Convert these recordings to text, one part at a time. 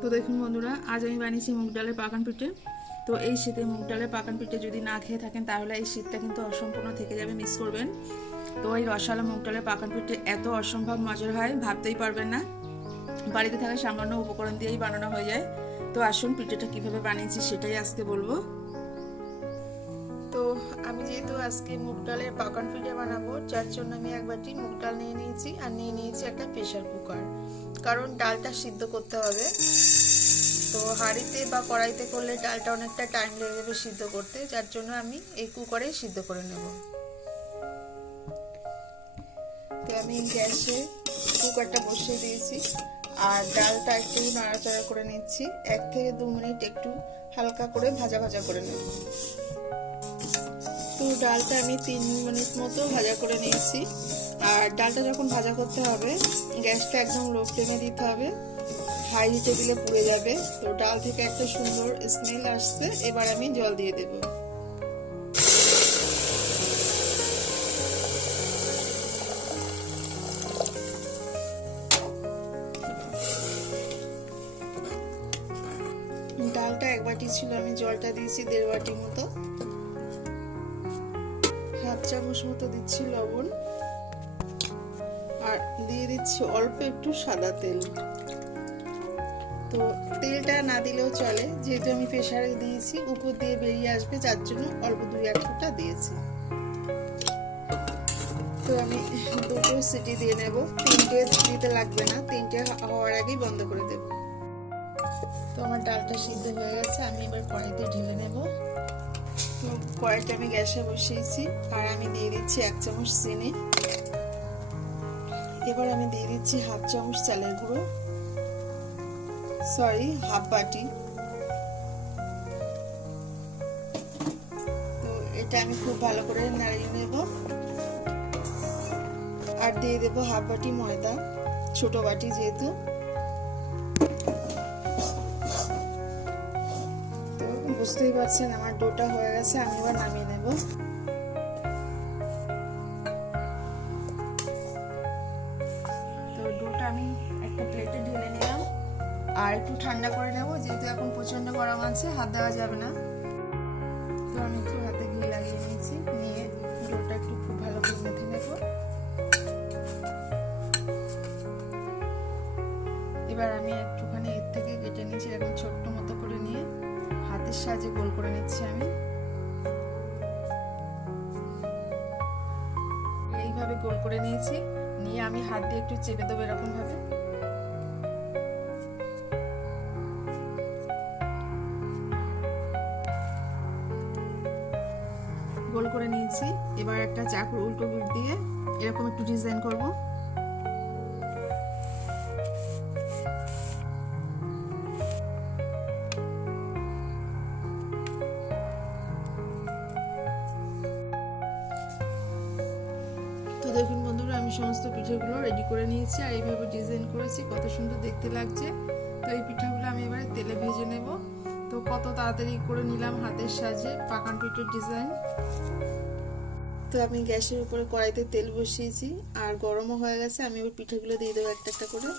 তো দেখুন বন্ধুরা, আজ আমি বানিয়েছি মুগ ডালের পাকান পিঠে। তো এই শীতে মুগ ডালের পাকান পিঠে যদি না খেয়ে থাকেন তাহলে এই শীতটা কিন্তু অসম্পূর্ণ থেকে যাবে, মিস করবেন। তো এই রসালো মুগ ডালের পাকান পিঠে এত অসম্ভব মজার হয়, ভাবতেই পারবেন না। বাড়িতে থাকা সামান্য উপকরণ দিয়েই বানানো হয়ে যায়। তো আসুন পিঠেটা কিভাবে বানিয়েছি সেটাই আজকে বলবো। তো আমি যেহেতু আজকে মুগ ডালের পাকান পিঠে বানাবো, যার জন্য আমি এক বাটি মুগ ডাল নিয়ে নিয়েছি আর নিয়ে নিয়েছি একটা প্রেসার কুকার, কারণ ডালটা সিদ্ধ করতে হবে। তো হাঁড়িতে বা কড়াইতে করলে ডালটা অনেকটা টাইম লেগে যাবে সিদ্ধ করতে, যার জন্য আমি এই কুকারে সিদ্ধ করে নেব। তো আমি গ্যাসে কুকারটা বসিয়ে দিয়েছি আর ডালটা একটু নাড়াচাড়া করে নিচ্ছি। 1 থেকে 2 মিনিট একটু হালকা করে ভাজা ভাজা করে নেব। তো ডালটা আমি 3 মিনিট মতো ভাজা করে নিয়েছি। আর ডালটা যখন ভাজা করতে হবে গ্যাসটা একদম লো ফ্লেমে দিতে হবে, হাই হিটে দিলে পুড়ে যাবে। তো ডাল থেকে একটা সুন্দর স্মেল আসছে, এবার আমি জল দিয়ে দেব। ডালটা 1 বাটি ছিল, আমি জলটা দিয়েছি 1.5 বাটি মতো। 1/2 চামচ মতো দিচ্ছি লবণ আর দিয়ে দিচ্ছি অল্প একটু সাদা তেল। তো তেলটা না দিলেও চলে, যেহেতু আমি প্রেসারে দিয়েছি উপর দিয়ে বেরিয়ে আসবে, যার জন্য অল্প 2-1 ফোঁটা দিয়েছি। তো আমি 2টো সিটি দিয়ে নেব, 3টে দিতে লাগবে না, 3টে হওয়ার আগেই বন্ধ করে দেব। তো আমার ডালটা সিদ্ধ হয়ে গেছে, আমি এবার কড়াইতে ঢেলে নেব। তো কড়াইটা আমি গ্যাসে বসিয়েছি আর আমি দিয়ে দিচ্ছি 1 চামচ চিনি। এবার আমি দিয়ে দিচ্ছি 1/2 চামচ চালের গুঁড়ো, সরি 1/2 বাটি। তো এটা আমি খুব ভালো করে নাড়িয়ে নেব আর দিয়ে দেব 1/2 বাটি ময়দা, ছোট বাটি যেহেতু। তো বুঝতেই পারছেন আমার ডোটা হয়ে গেছে, আমি এবার নামিয়ে নেব। তো ডোটা আমি একটা প্লেটে ঢেলে নিলাম আর একটু ঠান্ডা করে নেব, যেহেতু এখন প্রচন্ড গরম আছে, হাত দেওয়া যাবে না। তো আমি একটু হাতে ঘি লাগিয়ে নিয়েছি, নিয়ে ডোটা একটু খুব ভালো করে মেখে নেব। এবার আমি একটুখানি এর থেকে কেটে নিয়েছি, এরকম ছোট্ট মতো করে নিয়ে হাতের সাহায্যে গোল করে নিচ্ছি। আমি এইভাবে গোল করে নিয়েছি, নিয়ে আমি হাত দিয়ে একটু চেপে দেবো এরকম ভাবে। গোল করে নিয়েছি, এবার একটা চাকুর উল্টো পিঠ দিয়ে এরকম একটু ডিজাইন করব। তো দেখুন বন্ধুরা, আমি সমস্ত পিঠেগুলো রেডি করে নিয়েছি আর এইভাবে ডিজাইন করেছি, কত সুন্দর দেখতে লাগছে। তো এই পিঠাগুলো আমি এবারে তেলে ভেজে নেব। তো কত তাড়াতাড়ি করে নিলাম হাতের সাহায্যে পাকান পিঠের ডিজাইন। তো আমি গ্যাসের উপরে কড়াইতে তেল বসিয়েছি আর গরমও হয়ে গেছে, আমি ওই পিঠেগুলো দিয়ে দেবো একটা একটা করে।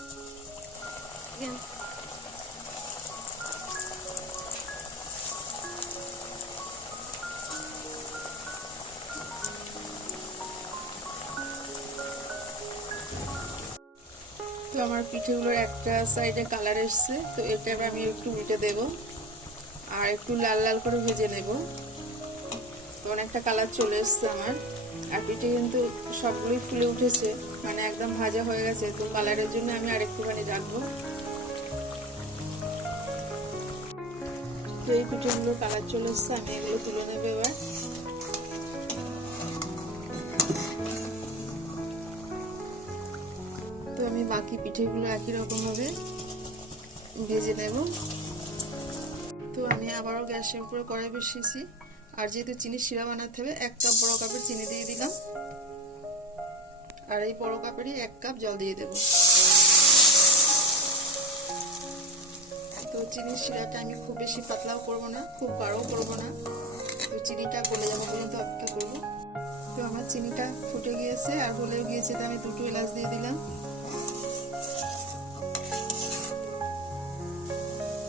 তো আমার পিঠেগুলোর একটা সাইডে কালার এসছে, তো এটা আমি একটু উল্টে দেব আর একটু লাল লাল করে ভেজে নেব। তো অনেকটা কালার চলে এসছে আমার, আর পিঠে কিন্তু সবগুলোই ফুলে উঠেছে, মানে একদম ভাজা হয়ে গেছে। তো কালারের জন্য আমি আর একটুখানি রাখবো। তো এই পিঠেগুলোর কালার চলে এসছে, আমি এগুলো তুলে নেবো এবার। তো আমি বাকি পিঠেগুলো একই রকম ভাবে ভেজে নেব। তো আমি আবারও গ্যাসের উপরে কড়াই বসিয়েছি আর যেহেতু চিনি শিরা বানাতে হবে, 1 কাপ বড় কাপের চিনি দিয়ে দিলাম আর এই বড় কাপেরই 1 কাপ জল দিয়ে দেব। তো চিনির শিরাটা আমি খুব বেশি পাতলাও করব না, খুব গাঢ়ও করব না, তো চিনিটা গলে যাওয়া পর্যন্ত অপেক্ষা করব। তো আমার চিনিটা ফুটে গিয়েছে আর গলেও গিয়েছে, তো আমি 2টো এলাচ দিয়ে দিলাম।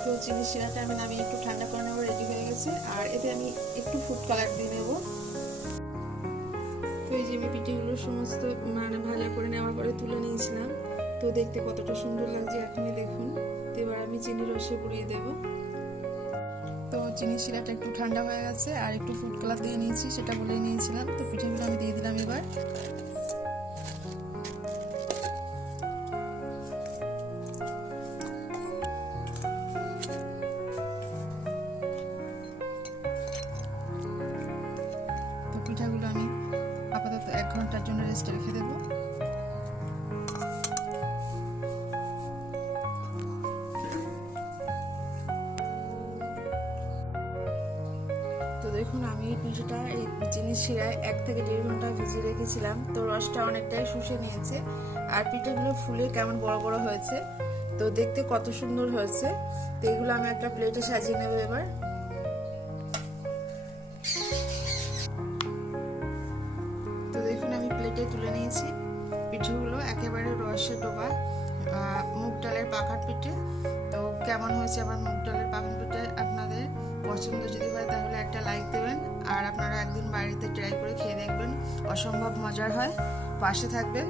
তো চিনি শিরাটা আমি নামিয়ে একটু ঠান্ডা করে নেবো, রেডি হয়ে গেছে। আর এতে আমি একটু ফুড কালার দিয়ে নেবো। তো এই যে আমি পিঠেগুলো সমস্ত ভাজা করে নেওয়ার পরে তুলে নিয়েছিলাম। তো দেখতে কতটা সুন্দর লাগছে এখনই দেখুন। তো এবার আমি চিনি রসে পুড়িয়ে দেব। তো চিনি শিরাটা একটু ঠান্ডা হয়ে গেছে, আর একটু ফুড কালার দিয়ে নিয়েছি, সেটা বলে নিয়েছিলাম। তো পিঠেগুলো আমি দিয়ে দিলাম এবার। তো পিঠাগুলো আমি আপাতত 1 ঘন্টার জন্য রেস্টে রেখে দেবো। তো দেখুন আমি এই পিঠাটা এই চিনি শিরায় 1 থেকে 1.5 ঘন্টা ভিজিয়ে রেখেছিলাম। তো রসটা অনেকটাই শুষে নিয়েছে, আর পিঠাগুলো ফুলে কেমন বড় বড় হয়েছে, তো দেখতে কত সুন্দর হয়েছে। তো এগুলো আমি একটা প্লেটে সাজিয়ে নেব এবার। তো দেখুন আমি প্লেটে তুলে নিয়েছি পিঠেগুলো, একেবারে রসে ডোবা মুগ ডালের পাখার পিঠে। তো কেমন হয়েছে আমার মুগ ডালের পাখার পিঠে, আপনাদের পছন্দ যদি হয় তাহলে একটা লাইক দেবেন, আর আপনারা একদিন বাড়িতে ট্রাই করে খেয়ে দেখবেন, অসম্ভব মজার হয়। পাশে থাকবেন।